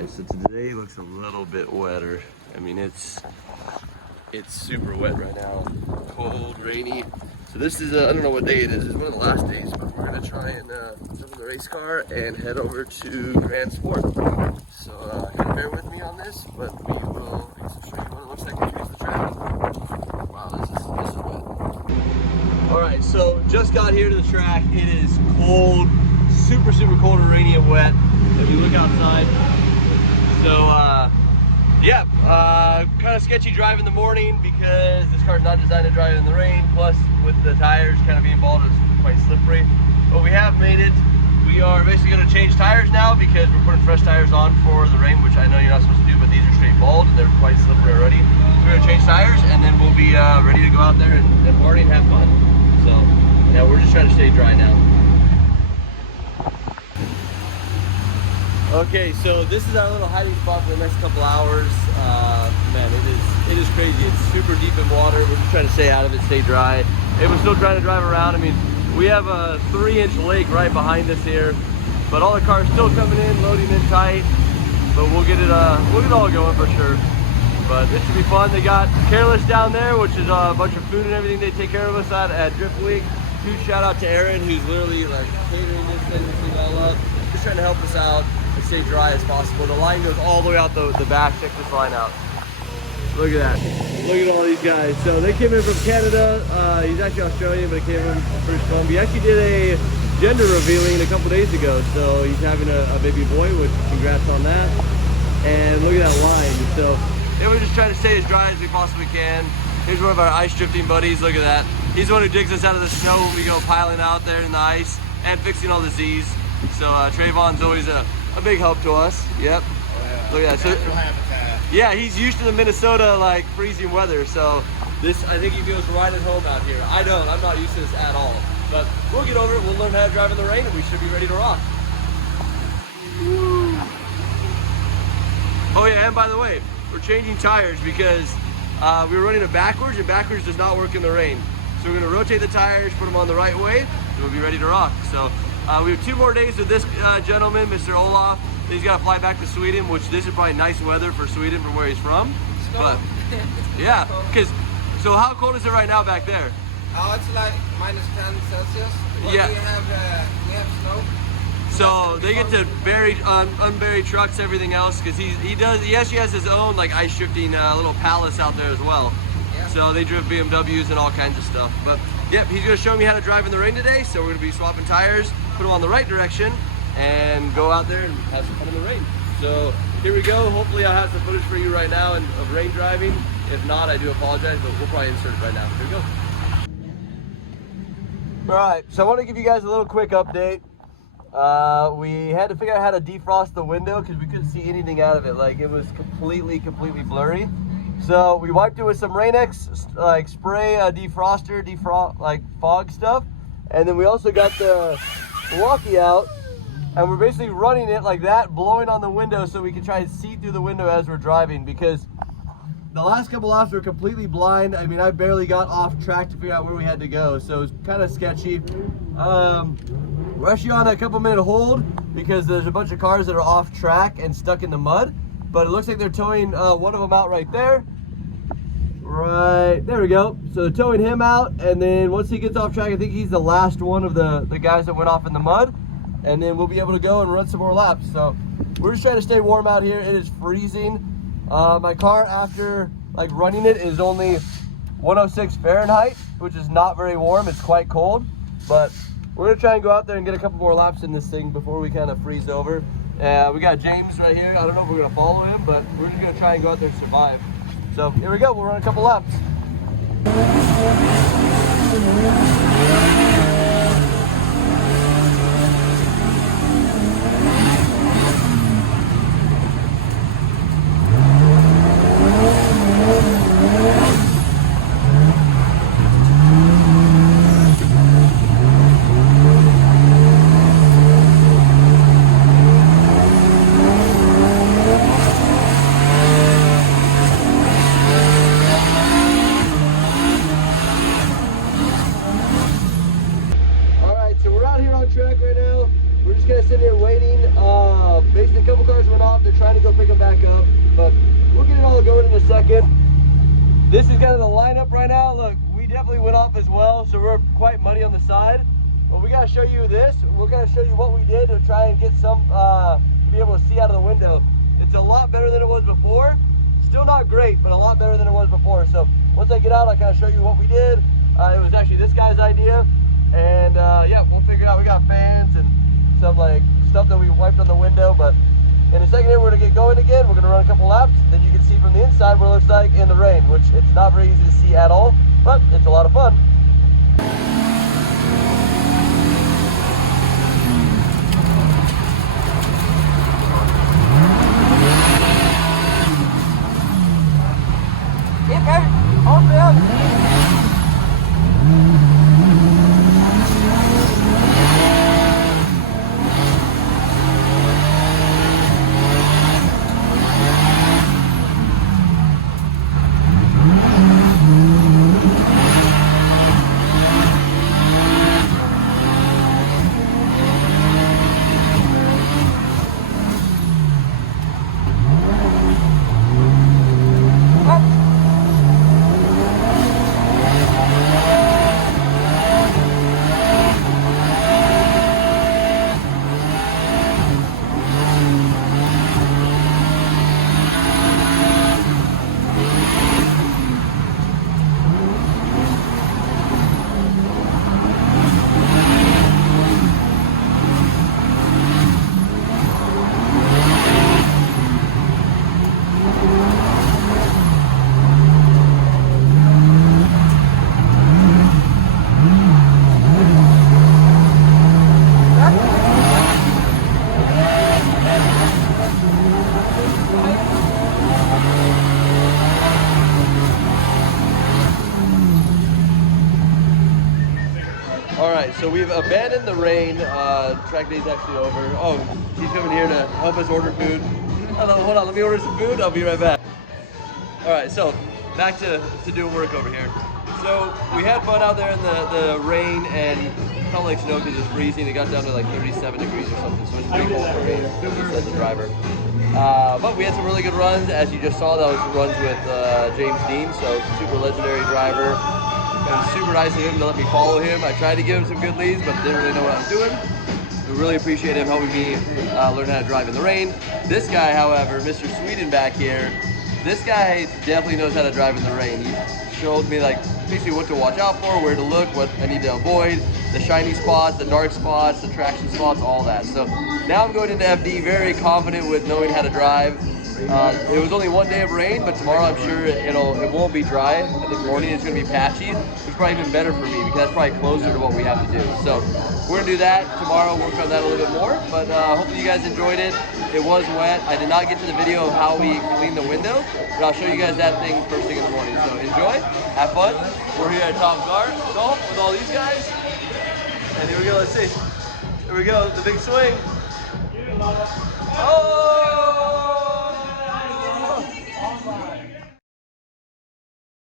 right, so today looks a little bit wetter. I mean, it's super wet right now. Cold, rainy. So this is, I don't know what day it is. It's one of the last days, but we're gonna try and jump in the race car and head over to Grand Sport. So kind of bear with me on this, but we will, I guess I'll show you what it looks like when we use the track. Wow, this is wet. All right, so just got here to the track. It is cold, super cold and rainy and wet. If you look outside. So yeah, kind of sketchy drive in the morning because this car's not designed to drive in the rain. Plus, with the tires kind of being bald, it's quite slippery. But we have made it. We are basically going to change tires now because we're putting fresh tires on for the rain, which I know you're not supposed to do, but these are straight bald and they're quite slippery already. So we're going to change tires and then we'll be ready to go out there and party and have fun. So yeah, we're just trying to stay dry now. Okay, so this is our little hiding spot for the next couple hours. Man, it is crazy. It's super deep in water. We're just trying to stay out of it, stay dry. And we're still trying to drive around. I mean, we have a 3-inch lake right behind us here, but all the cars still coming in, loading in tight. But we'll get it all going for sure. But it should be fun. They got Careless down there, which is a bunch of food and everything they take care of us at Drift Week. Huge shout out to Aaron, who's literally like catering this thing all up, just trying to help us out and stay dry as possible. The line goes all the way out the back. Check this line out. Look at that. Look at all these guys. So they came in from Canada. He's actually Australian, but he came in from British Columbia. He actually did a gender revealing a couple days ago. So he's having a baby boy, which congrats on that. And look at that line. So they were just trying to stay as dry as we possibly can. Here's one of our ice drifting buddies. Look at that. He's the one who digs us out of the snow when we go piling out there in the ice and fixing all the Z's. So Trayvon's always a big help to us. Yep. Oh, yeah. Look at that. So, yeah, he's used to the Minnesota like freezing weather. So this, I think he feels right at home out here. I don't. I'm not used to this at all. But we'll get over it. We'll learn how to drive in the rain, and we should be ready to rock. Woo. Oh yeah, and by the way, we're changing tires because we were running it backwards, and backwards does not work in the rain. So we're going to rotate the tires, put them on the right way, and we'll be ready to rock. So we have 2 more days with this gentleman, Mr. Olaf. He's got to fly back to Sweden, which this is probably nice weather for Sweden from where he's from. But yeah, because so how cold is it right now back there? Oh, it's like -10 Celsius. But Yeah. we have snow. So they get to unbury trucks, everything else, because he actually has his own like ice drifting little palace out there as well. Yeah. So they drift BMWs and all kinds of stuff. But yep, he's gonna show me how to drive in the rain today. So we're gonna be swapping tires, put them on the right direction, and go out there and have some fun in the rain. So here we go. Hopefully I'll have some footage for you right now of rain driving. If not, I do apologize, but we'll probably insert it right now. Here we go. All right, so I want to give you guys a little quick update. We had to figure out how to defrost the window because we couldn't see anything out of it. Like it was completely blurry. So we wiped it with some Rain-X like spray defroster, like fog stuff. And then we also got the Milwaukee out, and we're basically running it like that, blowing on the window so we can try and see through the window as we're driving, because the last couple laps were completely blind. I mean, I barely got off track to figure out where we had to go, so it's kind of sketchy. We're actually on a couple-minute hold because there's a bunch of cars that are off track and stuck in the mud, but it looks like they're towing one of them out right there. Right, there we go. So they're towing him out, and then once he gets off track, I think he's the last one of the guys that went off in the mud, and then we'll be able to go and run some more laps. So we're just trying to stay warm out here. It is freezing. My car, after like running it, is only 106 Fahrenheit, which is not very warm. It's quite cold, but we're gonna try and go out there and get a couple more laps in this thing before we kind of freeze over. We got James right here. I don't know if we're gonna follow him, but we're just gonna try and go out there and survive. So here we go, we'll run a couple laps. we're just gonna sit here waiting. Basically, a couple cars went off. They're trying to go pick them back up, but we'll get it all going in a second. This is kind of the lineup right now. Look, we definitely went off as well, so we're quite muddy on the side. But we gotta show you this. We're gonna show you what we did to try and get some, to be able to see out of the window. It's a lot better than it was before. Still not great, but a lot better than it was before. So once I get out, I'll kind of show you what we did. It was actually this guy's idea. And yeah, we'll figure it out. We got fans and some like stuff that we wiped on the window, but in a second here, we're gonna get going again. We're gonna run a couple laps. Then you can see from the inside what it looks like in the rain, which it's not very easy to see at all, but it's a lot of fun. Alright, so we've abandoned the rain. Track day's actually over. Oh, he's coming here to help us order food. Hold on, let me order some food. I'll be right back. Alright, so back to doing work over here. So we had fun out there in the rain and felt like snow because it's freezing. It got down to like 37 degrees or something, so it's pretty cold for me as a driver. But we had some really good runs. As you just saw, that was runs with James Dean, so super legendary driver. It was super nice of him to let me follow him. I tried to give him some good leads, but didn't really know what I was doing. We really appreciate him helping me learn how to drive in the rain. This guy, however, Mr. Sweden back here, this guy definitely knows how to drive in the rain. He showed me like basically what to watch out for, where to look, what I need to avoid, the shiny spots, the dark spots, the traction spots, all that. So now I'm going into FD very confident with knowing how to drive. It was only one day of rain, but tomorrow I'm sure it won't be dry. I think morning it's going to be patchy, which is probably even better for me because that's probably closer to what we have to do. So we're going to do that tomorrow, work on that a little bit more, but hopefully you guys enjoyed it. It was wet. I did not get to the video of how we cleaned the window, but I'll show you guys that thing first thing in the morning. So enjoy, have fun. We're here at Top Golf with all these guys. And here we go, let's see. Here we go, the big swing. Oh!